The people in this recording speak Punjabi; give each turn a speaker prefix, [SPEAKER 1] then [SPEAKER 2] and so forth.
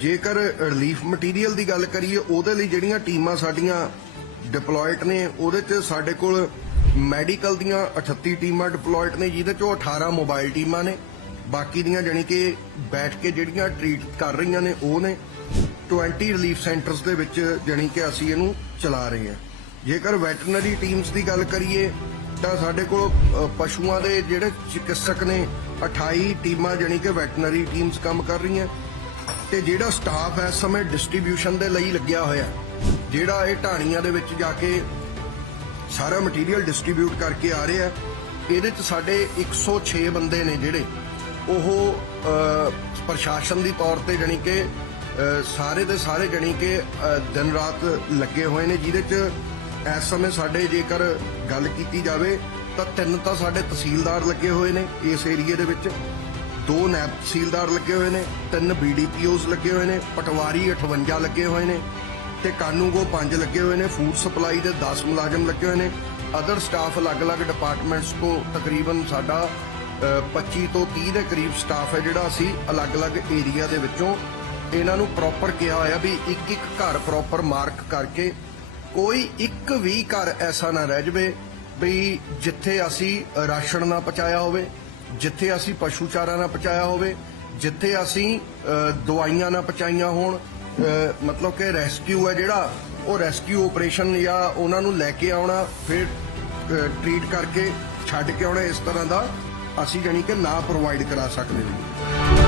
[SPEAKER 1] ਜੇਕਰ ਰਿਲੀਫ ਮਟੀਰੀਅਲ ਦੀ ਗੱਲ ਕਰੀਏ, ਉਹਦੇ ਲਈ ਜਿਹੜੀਆਂ ਟੀਮਾਂ ਸਾਡੀਆਂ ਡਿਪਲੋਇਡ ਨੇ, ਉਹਦੇ 'ਚ ਸਾਡੇ ਕੋਲ ਮੈਡੀਕਲ ਦੀਆਂ 38 ਟੀਮਾਂ ਡਿਪਲੋਇਡ ਨੇ, ਜਿਹਦੇ 'ਚੋਂ 18 ਮੋਬਾਈਲ ਟੀਮਾਂ ਨੇ। ਬਾਕੀ ਦੀਆਂ ਜਾਣੀ ਕਿ ਬੈਠ ਕੇ ਜਿਹੜੀਆਂ ਟ੍ਰੀਟ ਕਰ ਰਹੀਆਂ ਨੇ, ਉਹ ਨੇ 20 ਰਿਲੀਫ ਸੈਂਟਰਸ ਦੇ ਵਿੱਚ ਜਾਣੀ ਕਿ ਅਸੀਂ ਇਹਨੂੰ ਚਲਾ ਰਹੇ ਹਾਂ। ਜੇਕਰ ਵੈਟਰਨਰੀ ਟੀਮਸ ਦੀ ਗੱਲ ਕਰੀਏ, ਤਾਂ ਸਾਡੇ ਕੋਲ ਪਸ਼ੂਆਂ ਦੇ ਜਿਹੜੇ ਚਿਕਿਤਸਕ ਨੇ 28 ਟੀਮਾਂ ਜਾਣੀ ਕਿ ਵੈਟਰਨਰੀ ਟੀਮਸ ਕੰਮ ਕਰ ਰਹੀਆਂ। ਤੇ ਜਿਹੜਾ ਸਟਾਫ ਇਸ ਸਮੇਂ ਡਿਸਟ੍ਰੀਬਿਊਸ਼ਨ ਦੇ ਲਈ ਲੱਗਿਆ ਹੋਇਆ। ਜਿਹੜਾ ਇਹ ਢਾਣੀਆਂ ਦੇ ਵਿੱਚ ਜਾ ਕੇ ਸਾਰਾ ਮਟੀਰੀਅਲ ਡਿਸਟ੍ਰੀਬਿਊਟ ਕਰਕੇ ਆ ਰਿਹਾ, ਇਹਦੇ ਚ ਸਾਡੇ 106 ਬੰਦੇ ਨੇ ਜਿਹੜੇ, ਉਹ ਪ੍ਰਸ਼ਾਸਨ ਦੀ ਤੌਰ ਤੇ ਜਾਣੀ ਕਿ ਸਾਰੇ ਦੇ ਸਾਰੇ ਜਾਣੀ ਕਿ ਦਿਨ ਰਾਤ ਲੱਗੇ ਹੋਏ ਨੇ, ਜਿਹਦੇ ਚ ਇਸ ਸਮੇਂ ਸਾਡੇ ਜੇਕਰ ਗੱਲ ਕੀਤੀ ਜਾਵੇ, ਤਾਂ ਤਿੰਨ ਤਾਂ ਸਾਡੇ ਤਹਿਸੀਲਦਾਰ ਲੱਗੇ ਹੋਏ ਨੇ ਇਸ ਏਰੀਏ ਦੇ ਵਿੱਚ। ਦੋ ਨੈਬ ਤਹਿਸੀਲਦਾਰ ਲੱਗੇ ਹੋਏ ਨੇ ਤਿੰਨ ਬੀਡੀਪੀਓਸ ਲੱਗੇ ਹੋਏ ਨੇ ਪਟਵਾਰੀ 58 ਲੱਗੇ ਹੋਏ ਨੇ ਤੇ ਕਾਨੂੰਗੋ 5 ਲੱਗੇ ਹੋਏ ਨੇ ਫੂਡ ਸਪਲਾਈ ਦੇ 10 ਮੁਲਾਜ਼ਮ ਲੱਗੇ ਹੋਏ ਨੇ। ਅਦਰ ਸਟਾਫ ਅਲੱਗ-ਅਲੱਗ ਡਿਪਾਰਟਮੈਂਟਸ ਤੋਂ ਤਕਰੀਬਨ ਸਾਡਾ ਅ, 25 ਤੋਂ 30 ਦੇ ਕਰੀਬ ਸਟਾਫ ਹੈ ਜਿਹੜਾ ਅਸੀਂ ਅਲੱਗ-ਅਲੱਗ ਏਰੀਆ ਦੇ ਵਿੱਚੋਂ ਇਹਨਾਂ ਨੂੰ ਪ੍ਰੋਪਰ ਕਿਹਾ ਹੋਇਆ ਵੀ ਇੱਕ ਇੱਕ ਘਰ ਪ੍ਰੋਪਰ ਮਾਰਕ ਕਰਕੇ ਕੋਈ ਇੱਕ ਵੀ ਘਰ ਐਸਾ ਨਾ ਰਹਿ ਜਵੇ ਵੀ ਜਿੱਥੇ ਅਸੀਂ ਰਾਸ਼ਨ ਨਾ ਪਹੁੰਚਾਇਆ ਹੋਵੇ। ਜਿੱਥੇ ਅਸੀਂ ਪਸ਼ੂ ਚਾਰਾ ਨਾ ਪਹੁੰਚਾਇਆ ਹੋਵੇ, ਜਿੱਥੇ ਅਸੀਂ ਦਵਾਈਆਂ ਨਾ ਪਹੁੰਚਾਈਆਂ ਹੋਣ ਮਤਲਬ ਕਿ ਰੈਸਕਿਊ ਹੈ ਜਿਹੜਾ, ਉਹ ਰੈਸਕਿਊ ਆਪਰੇਸ਼ਨ ਜਾਂ ਉਹਨਾਂ ਨੂੰ ਲੈ ਕੇ ਆਉਣਾ, ਫਿਰ ਟ੍ਰੀਟ ਕਰਕੇ ਛੱਡ ਕੇ ਆਉਣਾ, ਇਸ ਤਰ੍ਹਾਂ ਦਾ ਅਸੀਂ ਜਾਣੀ ਕਿ ਨਾ ਪ੍ਰੋਵਾਈਡ ਕਰਾ ਸਕਦੇ ਹਾਂ।